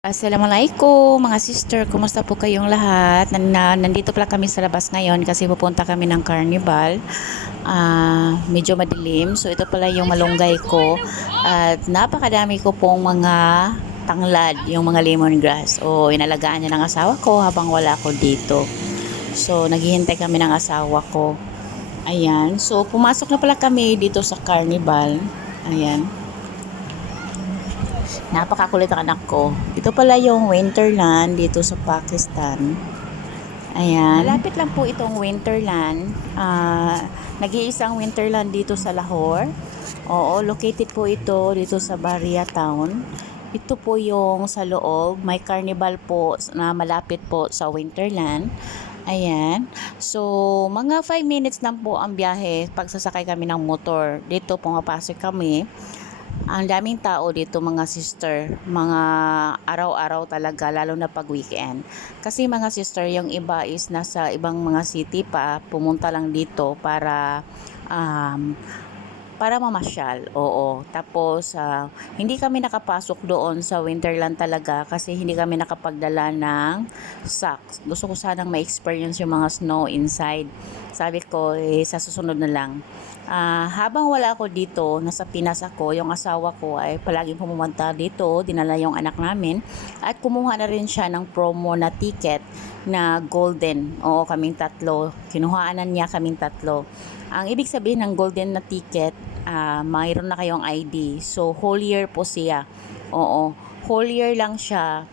Assalamualaikum mga sister, kumusta po kayong lahat? Nandito pala kami sa labas ngayon kasi pupunta kami ng carnival. Medyo madilim, so ito pala yung malunggay ko at napakadami ko pong mga tanglad, yung mga lemongrass. O inalagaan niya ng asawa ko habang wala ako dito. So naghihintay kami ng asawa ko. Ayan, so pumasok na pala kami dito sa carnival. Ayan. Napakakulit ang anak ko. Ito pala yung Winterland dito sa Pakistan. Ayan. Malapit lang po itong Winterland. Nag-iisang Winterland dito sa Lahore. Oo, located po ito dito sa Baria Town. Ito po yung sa loob. May carnival po na malapit po sa Winterland. Ayan. So, mga 5 minutes lang po ang biyahe pag sasakay kami ng motor. Dito pumapasok kami. Ang daming tao dito mga sister, mga araw-araw talaga lalo na pag weekend. Kasi mga sister, yung iba is nasa ibang mga city pa, pumunta lang dito um, para mamasyal. Oo. Tapos hindi kami nakapasok doon sa Winterland talaga kasi hindi kami nakapagdala ng socks. Gusto ko sanang ma-experience yung mga snow inside. Sabi ko, sa susunod na lang. Habang wala ako dito, nasa Pinas ako, yung asawa ko ay palaging pumunta dito, dinala yung anak namin, at kumuha na rin siya ng promo na ticket na golden. Oo, kaming tatlo. Kinuhaanan niya kaming tatlo. Ang ibig sabihin ng golden na ticket, mayroon na kayong ID. So, whole year po siya. Oo, whole year lang siya.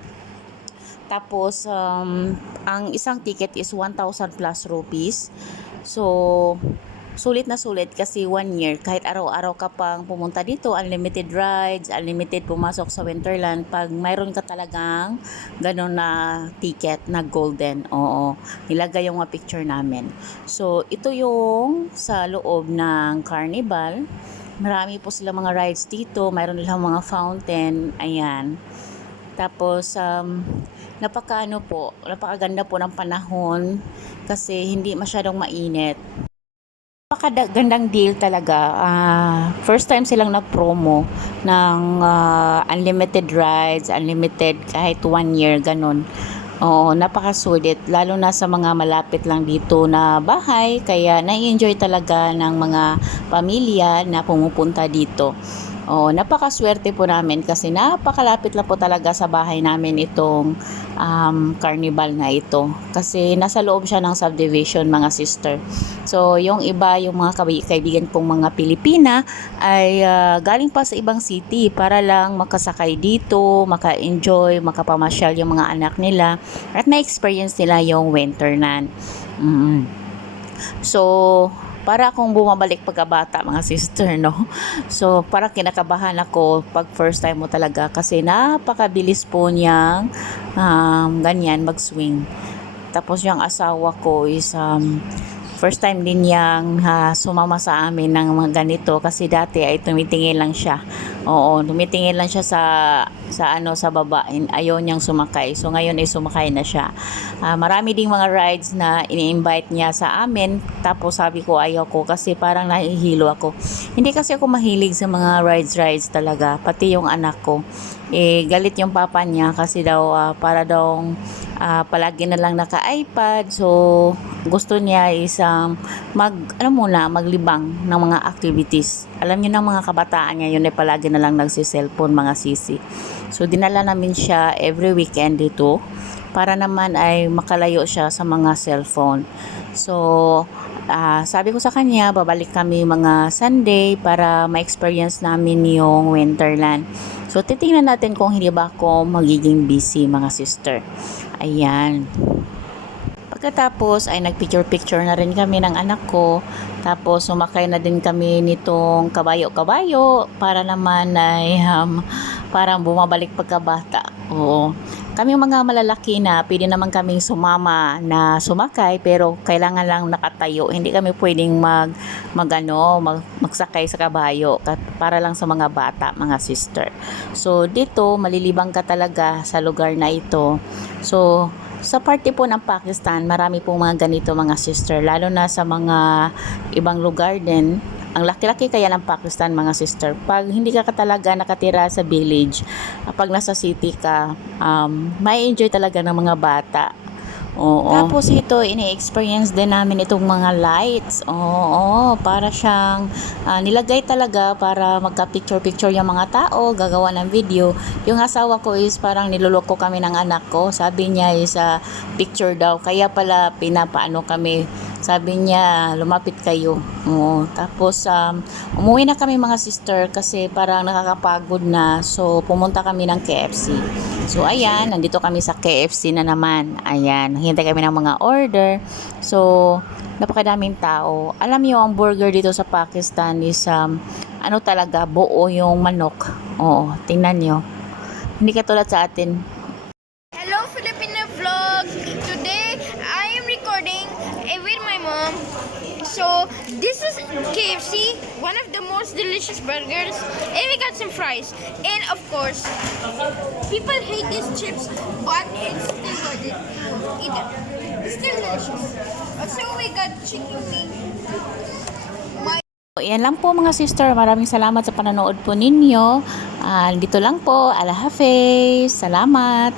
Tapos, ang isang ticket is 1,000 plus rupees. So, sulit na sulit kasi 1 year. Kahit araw-araw ka pang pumunta dito, unlimited rides, unlimited pumasok sa Winterland. Pag mayroon ka talagang gano'n na ticket na golden, oo, nilagay yung mga picture namin. So, ito yung sa loob ng carnival. Marami po sila mga rides dito. Mayroon nilang mga fountain. Ayan. Tapos, napakaganda po ng panahon kasi hindi masyadong mainit. Napakagandang deal talaga. First time silang nag-promo ng unlimited rides, unlimited kahit 1 year, ganun. Oo, napakasulit. Lalo na sa mga malapit lang dito na bahay. Kaya nai-enjoy talaga ng mga pamilya na pumupunta dito. Oo, napakaswerte po namin kasi napakalapit lang po talaga sa bahay namin itong carnival na ito. Kasi nasa loob siya ng subdivision mga sister. So, yung iba, yung mga kaibigan kong mga Pilipina ay galing pa sa ibang city para lang makasakay dito, maka-enjoy, makapamasyal yung mga anak nila at na-experience nila yung Winterland. So, para akong bumabalik pagkabata mga sister, no? So, parang kinakabahan ako pag first time mo talaga kasi napakabilis po niyang ganyan mag-swing. Tapos yung asawa ko is first time din niyang sumama sa amin ng mga ganito kasi dati ay tumitingin lang siya. Oo, tumitingin lang siya sa baba. Ayaw niyang sumakay. So ngayon ay sumakay na siya. Marami ding mga rides na ini-invite niya sa amin. Tapos sabi ko ayaw ko kasi parang nahihilo ako. Hindi kasi ako mahilig sa mga rides talaga. Pati yung anak ko. Galit yung papa niya kasi daw para daw palagi na lang naka-iPad. So gusto niya is maglibang ng mga activities. Alam niyo ng mga kabataan ngayon ay palagi na lang nagsi-cellphone mga sisi. So dinala namin siya every weekend dito para naman ay makalayo siya sa mga cellphone. So sabi ko sa kanya, babalik kami mga Sunday para ma-experience namin yung Winterland. So titingnan natin kung hindi ba ako magiging busy mga sister. Ayan. Pagkatapos ay nagpicture-picture na rin kami ng anak ko. Tapos sumakay na din kami nitong kabayo-kabayo para naman ay parang bumabalik pagkabata. Oo. Kami mga malalaki na pwede naman kaming sumama na sumakay pero kailangan lang nakatayo. Hindi kami pwedeng magsakay sa kabayo para lang sa mga bata, mga sister. So dito malilibang ka talaga sa lugar na ito. So sa party po ng Pakistan, marami pong mga ganito mga sister, lalo na sa mga ibang lugar din. Ang laki-laki kaya ng Pakistan, mga sister. Pag hindi ka talaga nakatira sa village, pag nasa city ka, may enjoy talaga ng mga bata. Oo. Tapos ito, ini-experience din namin itong mga lights. Oo, para siyang nilagay talaga para magka-picture-picture yung mga tao, gagawa ng video. Yung asawa ko is parang niloloko kami ng anak ko. Sabi niya is picture daw. Kaya pala pinapaano kami. Sabi niya, lumapit kayo. Oo. Tapos, umuwi na kami mga sister kasi parang nakakapagod na. So, pumunta kami ng KFC. So, ayan, nandito kami sa KFC na naman. Ayan, hintay kami ng mga order. So, napakadaming tao. Alam niyo, ang burger dito sa Pakistan is, ano talaga, buo yung manok. Oo, tingnan niyo. Hindi katulad sa atin. Hello Filipino vlog. Today I am recording with my mom. So this is KFC, one of the most delicious burgers, and we got some fries. And of course, people hate these chips, but it's still worth it. Eat it. It's still delicious. Also we got chicken wing. Yan lang po mga sister. Maraming salamat sa panonood po ninyo. Dito lang po. Allah Hafiz. Salamat.